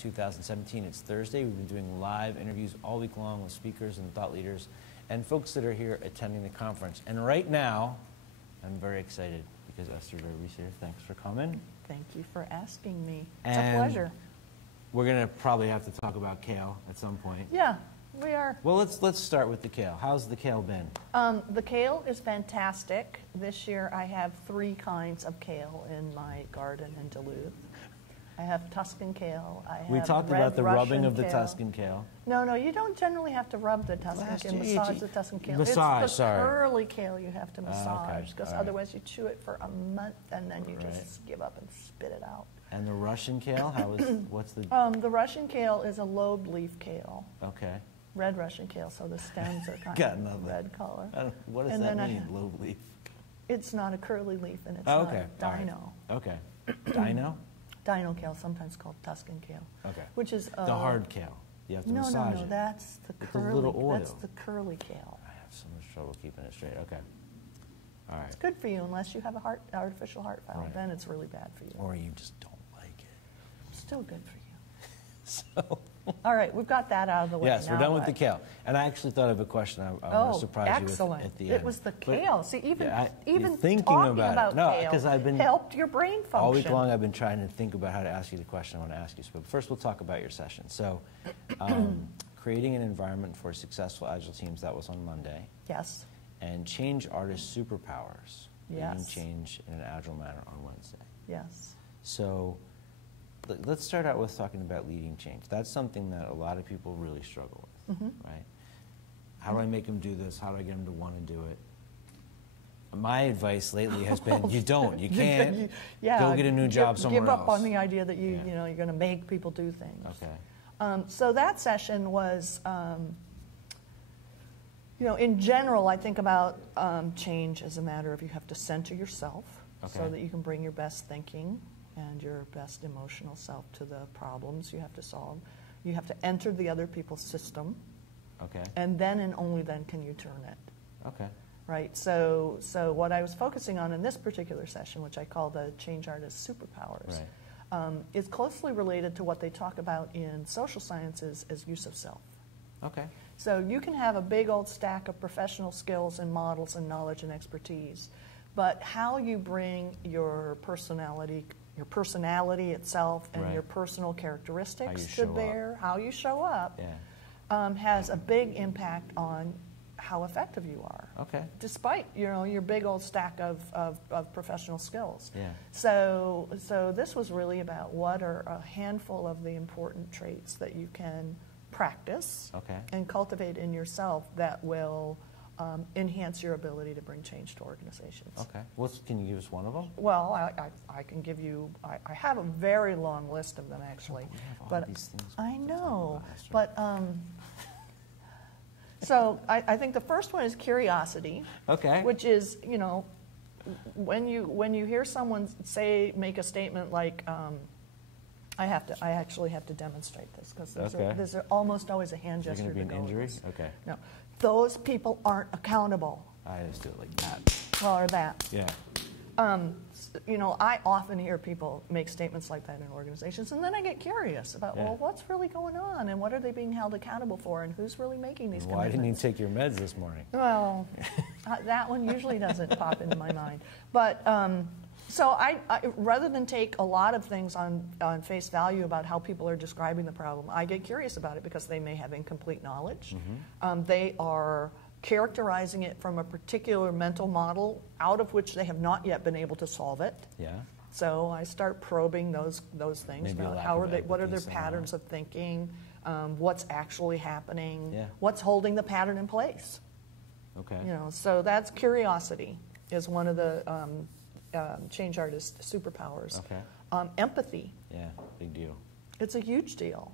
2017. It's Thursday. We've been doing live interviews all week long with speakers and thought leaders and folks that are here attending the conference. And right now, I'm very excited because Esther Derby's here. Thanks for coming. Thank you for asking me. It's a pleasure. We're going to probably have to talk about kale at some point. Yeah, we are. Well, let's start with the kale. How's the kale been? The kale is fantastic. This year I have 3 kinds of kale in my garden in Duluth. I have Tuscan kale. We talked about the rubbing of the Tuscan kale. No, you don't generally have to rub the Tuscan kale, massage the Tuscan kale. Massage, it's the curly kale you have to massage, because otherwise you chew it for a month and then you just give up and spit it out. And the Russian kale, what's the... The Russian kale is a lobe leaf kale. Okay. Red Russian kale, so the stems are kind of red color. What does that mean, lobe leaf? It's not a curly leaf, and it's not dino. Right. Okay. Dino? Dino kale, sometimes called Tuscan kale. Okay. Which is the hard kale. You have to massage it. No, that's the curly. Little oil. That's the curly kale. I have so much trouble keeping it straight. Okay. All right. It's good for you unless you have a artificial heart valve. Right. Then it's really bad for you. Or you just don't like it. Still good for you. So. All right, we've got that out of the way. Yes, we're done with the kale. And I actually thought of a question I want to surprise you with at the end. It was the kale. See, even thinking talking about kale because I've been helped your brain function. All week long I've been trying to think about how to ask you the question I want to ask you. But first we'll talk about your session. So creating an environment for successful Agile teams, that was on Monday. Yes. And change artist superpowers. Yes. Leading change in an Agile manner on Wednesday. Yes. So let's start out with talking about leading change. That's something that a lot of people really struggle with, right? How do I make them do this? How do I get them to want to do it? My advice lately has been, you don't. You can't. Go get a new job somewhere else. Give up on the idea that you're going to make people do things. Okay. So that session was, in general, I think about change as a matter of you have to center yourself so that you can bring your best thinking and your best emotional self to the problems you have to solve. You have to enter the other people's system. Okay. And then and only then can you turn it. Okay. Right? So what I was focusing on in this particular session, which I call the Change Artist Superpowers, is closely related to what they talk about in social sciences as use of self. Okay. So you can have a big old stack of professional skills and models and knowledge and expertise, but how you bring your personality itself and your personal characteristics to bear, how you show up, has a big impact on how effective you are. Okay. Despite your big old stack of professional skills. Yeah. So this was really about what are a handful of the important traits that you can practice and cultivate in yourself that will enhance your ability to bring change to organizations. Okay. Can you give us one of them? Well, I can give you, I have a very long list of them actually. But I know, but so I think the first one is curiosity. Okay. Which is, when you hear someone make a statement like, I actually have to demonstrate this because there's almost always a hand gesture to go with injury? This. Okay. No. Those people aren't accountable. I just do it like that. Well, or that. Yeah. I often hear people make statements like that in organizations, and then I get curious about, well, what's really going on, and what are they being held accountable for, and who's really making these commitments? Why didn't you take your meds this morning? Well, that one usually doesn't pop into my mind. But so I rather than take a lot of things on face value about how people are describing the problem, I get curious about it because they may have incomplete knowledge. They are characterizing it from a particular mental model out of which they have not yet been able to solve it. Yeah. So I start probing those things. What are their patterns of thinking? What's actually happening? Yeah. What's holding the pattern in place? Okay. So that's curiosity is one of the change artist superpowers. Okay. Empathy. Yeah, big deal. It's a huge deal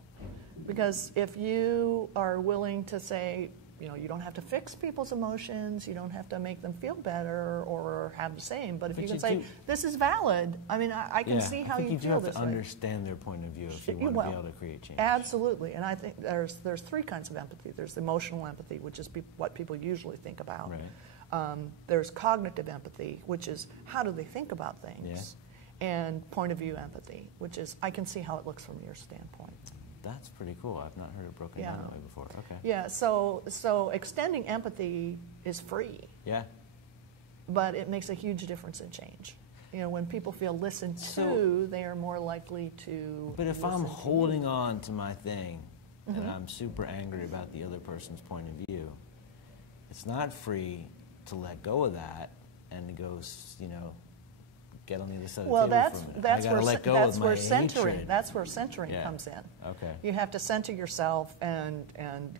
because if you are willing to say, you don't have to fix people's emotions, you don't have to make them feel better or have the same, but if you can say, this is valid, I mean, I can see how you feel this way. You do have to understand their point of view if you want to be able to create change. Absolutely, and I think there's 3 kinds of empathy. There's emotional empathy, which is what people usually think about. Right. There's cognitive empathy, which is how do they think about things. and point of view empathy, which is, I can see how it looks from your standpoint. That's pretty cool. I've not heard it broken down that way before. Okay. Yeah, so extending empathy is free. Yeah. But it makes a huge difference in change. You know, when people feel listened to, they are more likely to. But if I'm holding on to my thing and I'm super angry about the other person's point of view, it's not free to let go of that and to go, you know, get on the other side of the table from it. That's where centering Yeah. comes in. Okay. You have to center yourself and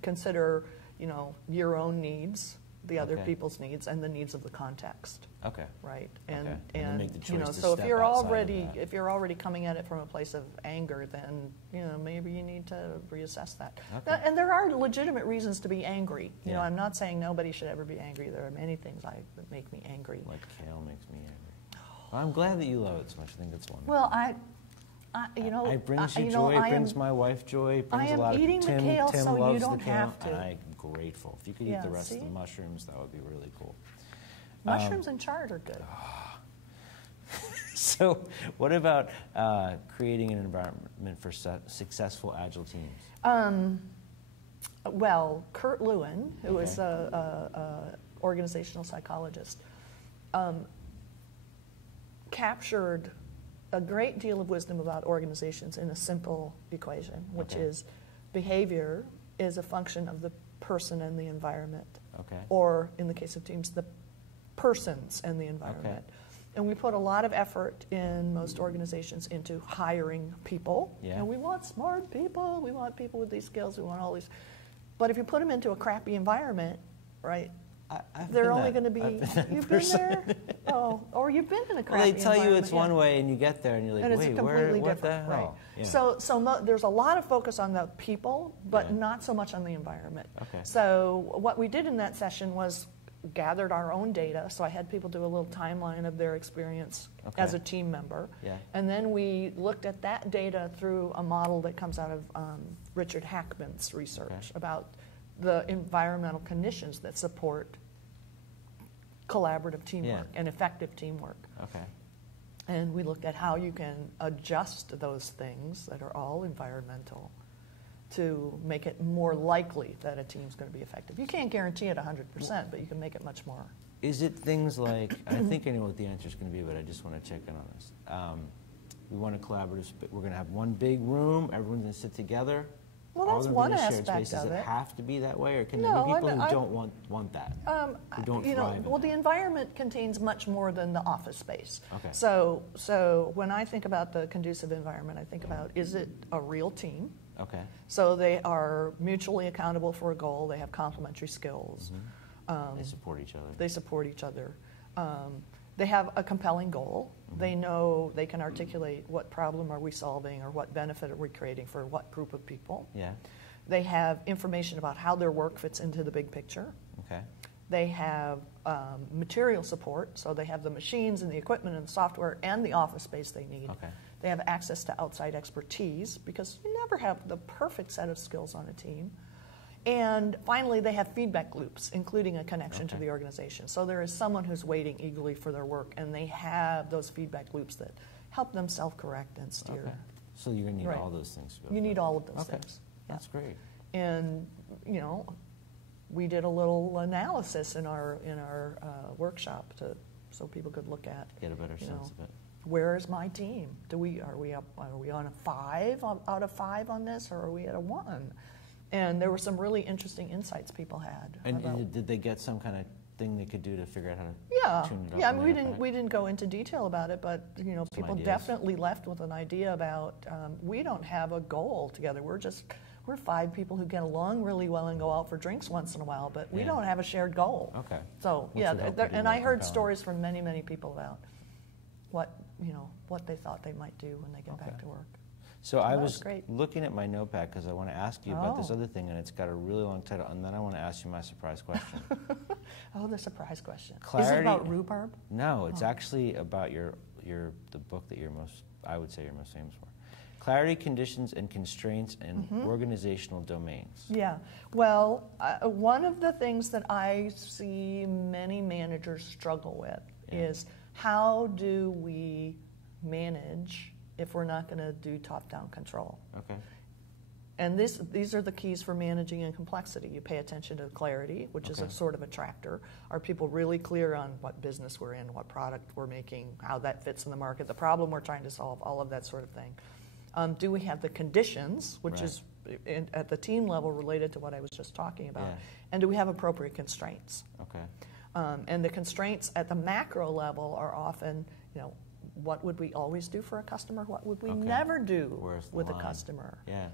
consider, you know, your own needs, the other people's needs, and the needs of the context. Okay. Right. And then make the choice you know, to so step if you're outside already coming at it from a place of anger, then you know maybe you need to reassess that. Okay. And there are legitimate reasons to be angry. You know, Yeah. I'm not saying nobody should ever be angry. There are many things that make me angry. Like kale makes me angry. Well, I'm glad that you love it so much. I think it's wonderful. Well, it brings you joy. It brings my wife joy. It brings I am a lot eating of the Tim. kale, Tim so loves you don't the kale, have to. and I'm grateful. If you could eat the rest of the mushrooms, that would be really cool. Mushrooms and chard are good. So, what about creating an environment for successful Agile teams? Well, Kurt Lewin, who is an organizational psychologist, captured a great deal of wisdom about organizations in a simple equation, which is behavior is a function of the person and the environment. Okay. Or, in the case of teams, the persons and the environment. Okay. And we put a lot of effort in most organizations into hiring people. Yeah. And we want smart people, we want people with these skills, we want all these. But if you put them into a crappy environment, right, they're only going to be, you've been there? Oh, or you've been in a crappy environment. Well, they tell you it's one way and you get there and you're like, and wait, it's completely what different, the hell? right? Yeah. So there's a lot of focus on the people, but not so much on the environment. Okay. So what we did in that session was gathered our own data. So I had people do a little timeline of their experience as a team member. Yeah. And then we looked at that data through a model that comes out of Richard Hackman's research about the environmental conditions that support collaborative teamwork and effective teamwork. Okay. And we looked at how you can adjust those things that are all environmental to make it more likely that a team's going to be effective. You can't guarantee it 100%, but you can make it much more. Is it things like, I think I know what the answer is going to be, but I just want to check in on this. We want a collaborative, we're going to have one big room, everyone's going to sit together. Well, that's one aspect of it. Does it have to be that way, or can there No, be people who don't want that, who don't thrive in well, that? the environment contains much more than the office space. Okay. So when I think about the conducive environment, I think about, is it a real team? Okay. So they are mutually accountable for a goal. They have complementary skills. They support each other. They support each other. They have a compelling goal. They know they can articulate what problem are we solving or what benefit are we creating for what group of people. Yeah. They have information about how their work fits into the big picture. Okay. They have material support, so they have the machines and the equipment and the software and the office space they need. Okay. They have access to outside expertise because you never have the perfect set of skills on a team. And finally, they have feedback loops, including a connection to the organization. So there is someone who's waiting eagerly for their work, and they have those feedback loops that help them self-correct and steer. Okay. So you're going to need all those things. You need all of those things. That's great. And, you know, we did a little analysis in our workshop so people could look at, get a better sense of it. Where is my team? Are we on a 5 out of 5 on this, or are we at a 1? And there were some really interesting insights people had. And did they get some kind of thing they could do to figure out how to tune it up? Yeah. I mean, we didn't go into detail about it, but you know, people definitely left with an idea about we don't have a goal together. We're 5 people who get along really well and go out for drinks once in a while, but we don't have a shared goal. Okay. So and I heard stories from many people about what they thought they might do when they get back to work. So I was looking at my notepad because I want to ask you about this other thing, and it's got a really long title, and then I want to ask you my surprise question. The surprise question. Clarity, is it about rhubarb? No, it's actually about the book that I would say you're most famous for. Clarity, conditions, and constraints in organizational domains. Yeah. Well, one of the things that I see many managers struggle with is how do we manage if we're not going to do top-down control. Okay. And these are the keys for managing in complexity. You pay attention to clarity, which is a sort of a tractor. Are people really clear on what business we're in, what product we're making, how that fits in the market, the problem we're trying to solve, all of that sort of thing? Do we have the conditions, which is at the team level related to what I was just talking about? Yeah. And do we have appropriate constraints? Okay. And the constraints at the macro level are often, what would we always do for a customer? What would we never do with a customer? Yeah.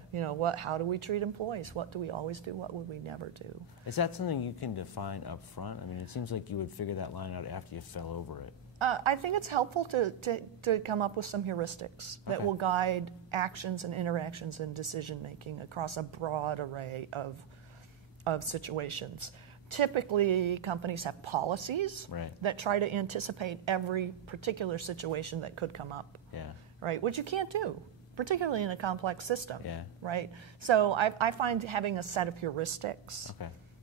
How do we treat employees? What do we always do? What would we never do? Is that something you can define up front? I mean, it seems like you would figure that line out after you fell over it. I think it's helpful to come up with some heuristics that will guide actions and interactions and decision making across a broad array of situations. Typically, companies have policies that try to anticipate every particular situation that could come up, right? Which you can't do, particularly in a complex system, right? So I find having a set of heuristics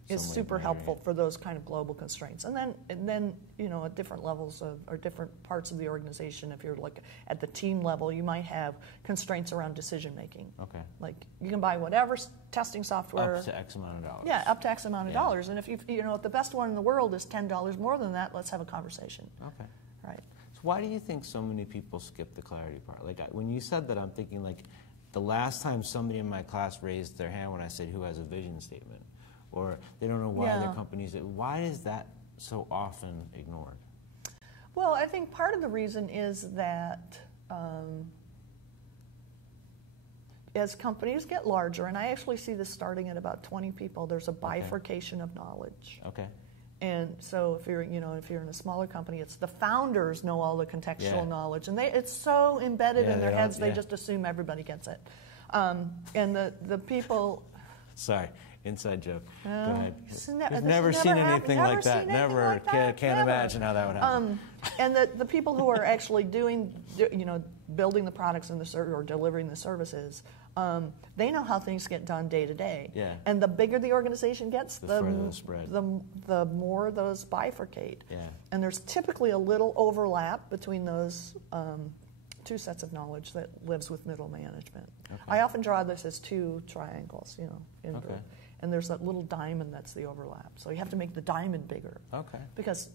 is super helpful for those kind of global constraints. And then at different levels or different parts of the organization, if you're like at the team level, you might have constraints around decision making. Okay. Like you can buy whatever testing software. Up to X amount of dollars. Yeah, up to X amount of dollars. And if if the best one in the world is $10 more than that, let's have a conversation. Okay. Right. So why do you think so many people skip the clarity part? Like when you said that, I'm thinking like the last time somebody in my class raised their hand when I said who has a vision statement, or they don't know why their companies. Why is that so often ignored? Well, I think part of the reason is that as companies get larger, and I actually see this starting at about 20 people, there's a bifurcation of knowledge. Okay. And so if you're in a smaller company, it's the founders know all the contextual knowledge, and it's so embedded in their heads they just assume everybody gets it. And the people. Sorry. Inside joke. Go ahead. I've never seen anything like that. Never. Can't imagine how that would happen. And the people who are actually doing, building the products and or delivering the services, they know how things get done day to day. Yeah. And the bigger the organization gets, the more those bifurcate. Yeah. And there's typically a little overlap between those two sets of knowledge that lives with middle management. Okay. I often draw this as two triangles, and there's that little diamond that's the overlap. So you have to make the diamond bigger. Okay. Because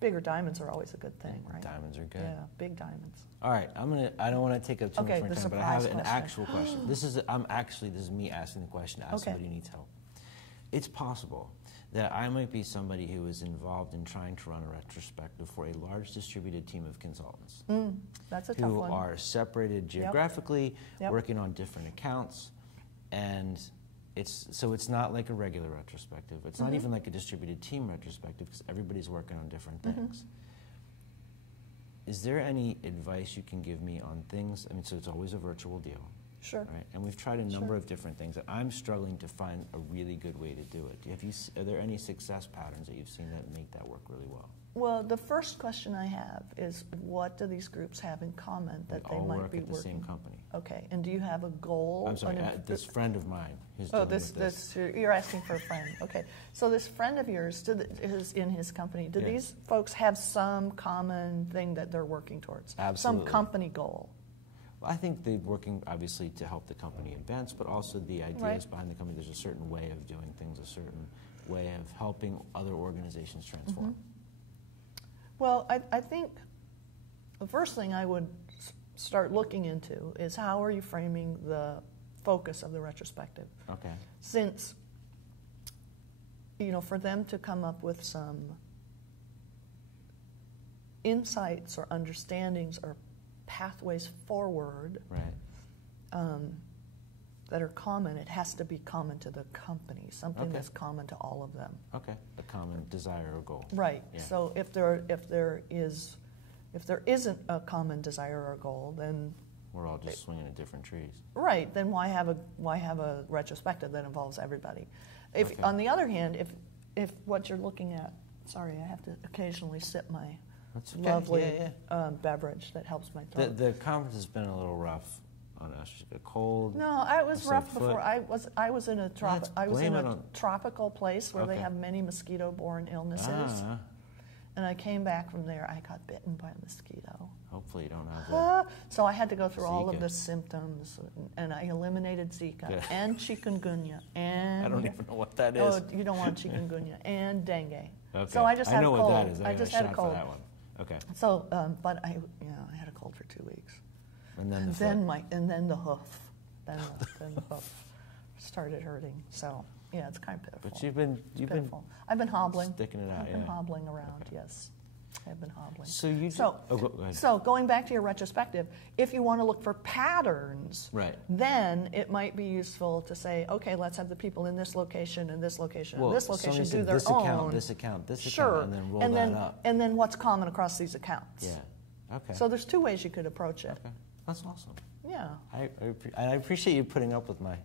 bigger diamons are always a good thing, right? Diamonds are good. Yeah, big diamonds. All right, I don't want to take up too much more time, but I have an actual question. This is me asking the question to ask somebody who needs help. It's possible that I might be somebody who is involved in trying to run a retrospective for a large distributed team of consultants. That's a tough one. Who are separated geographically, working on different accounts, and it's not like a regular retrospective. It's not even like a distributed team retrospective because everybody's working on different things. Is there any advice you can give me on things? I mean, so it's always a virtual deal. Sure. Right? And we've tried a number of different things. I'm struggling to find a really good way to do it. Are there any success patterns that you've seen that make that work really well? Well, the first question I have is, what do these groups have in common that they might be working? All work at the same company. Okay, and do you have a goal? I'm sorry, this friend of mine who's doing this. You're asking for a friend. Okay, so this friend of yours is in his company. Do these folks have some common thing that they're working towards? Absolutely. Some company goal? Well, I think they're working, obviously, to help the company advance, but also the ideas behind the company. There's a certain way of doing things, a certain way of helping other organizations transform. Well, I think the first thing I would start looking into is how are you framing the focus of the retrospective? Okay. Since, for them to come up with some insights or understandings or pathways forward that are common, it has to be common to the company, something that's common to all of them. Okay, a common desire or goal. Right. Yeah. So if there isn't a common desire or goal, then we're all just swinging at different trees. Right. Then why have a retrospective that involves everybody? If on the other hand, if what you're looking at, sorry, I have to occasionally sip my lovely beverage that helps my throat. The conference has been a little rough on us. A cold. No, I was rough before. I was in a tropical place where they have many mosquito-borne illnesses. And I came back from there. I got bitten by a mosquito. Hopefully you don't have that. So I had to go through all of Zika. the symptoms, and I eliminated Zika Good. and chikungunya and I don't even know what that is. oh, you don't want chikungunya and dengue. Okay. So I just had know a cold. what that is. I just had a shot cold. For that one. Okay. So, but I had a cold for 2 weeks. And then the foot. Then the hoof, then the hoof started hurting. So yeah, it's kind of pitiful. But you've been I've been hobbling. sticking it out. I've been hobbling around. Okay. Yes, I've been hobbling. So go ahead. So going back to your retrospective, if you want to look for patterns, Right. then it might be useful to say, okay, let's have the people in this location and this location and this location somebody do said their this own. account, this account, this Sure. account, and then roll that up. And then what's common across these accounts. Yeah. Okay. So there's 2 ways you could approach it. Okay. That's awesome. Yeah. I appreciate you putting up with my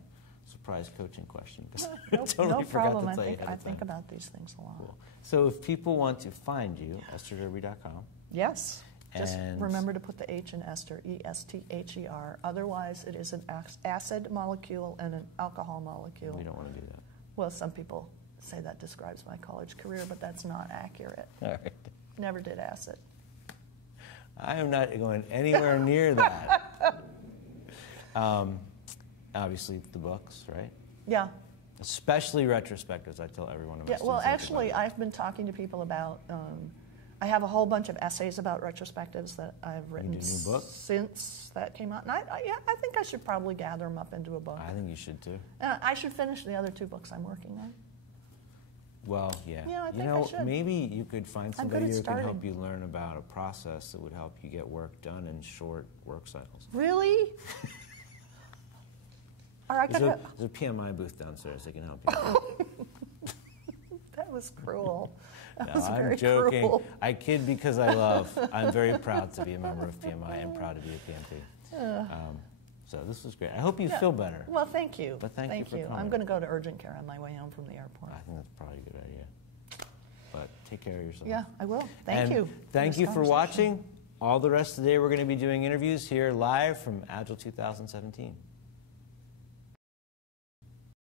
surprise coaching question. I No, totally no forgot problem. to tell you ahead I of think time. about these things a lot. Cool. So if people want to find you, estherderby.com. Yes. Just And- remember to put the H in Esther, E-S-T-H-E-R. Otherwise, it is an acid molecule and an alcohol molecule. We don't want to do that. Well, some people say that describes my college career, but that's not accurate. All right. Never did acid. I am not going anywhere near that. Obviously, the books, right? Yeah. Especially retrospectives. I tell everyone. Yeah. Well, actually, I've been talking to people about. I have a whole bunch of essays about retrospectives that I've written do new books? since that came out, and I think I should probably gather them up into a book. I think you should too. And I should finish the other 2 books I'm working on. Well, yeah. Yeah, I think I should. Maybe you could find I'm good somebody at who can help starting. you learn about a process that would help you get work done in short work cycles. Really? All right, There's a PMI booth downstairs that can help you. that was cruel. That No, was I'm very joking. cruel. I kid because I love. I'm very proud to be a member of PMI and proud to be a PMP. So this was great. I hope you feel better. Well, thank you. But thank you for coming. I'm going to go to urgent care on my way home from the airport. I think that's probably a good idea. But take care of yourself. Yeah, I will. Thank you. Thank you for this watching. All the rest of the day, we're going to be doing interviews here live from Agile 2017.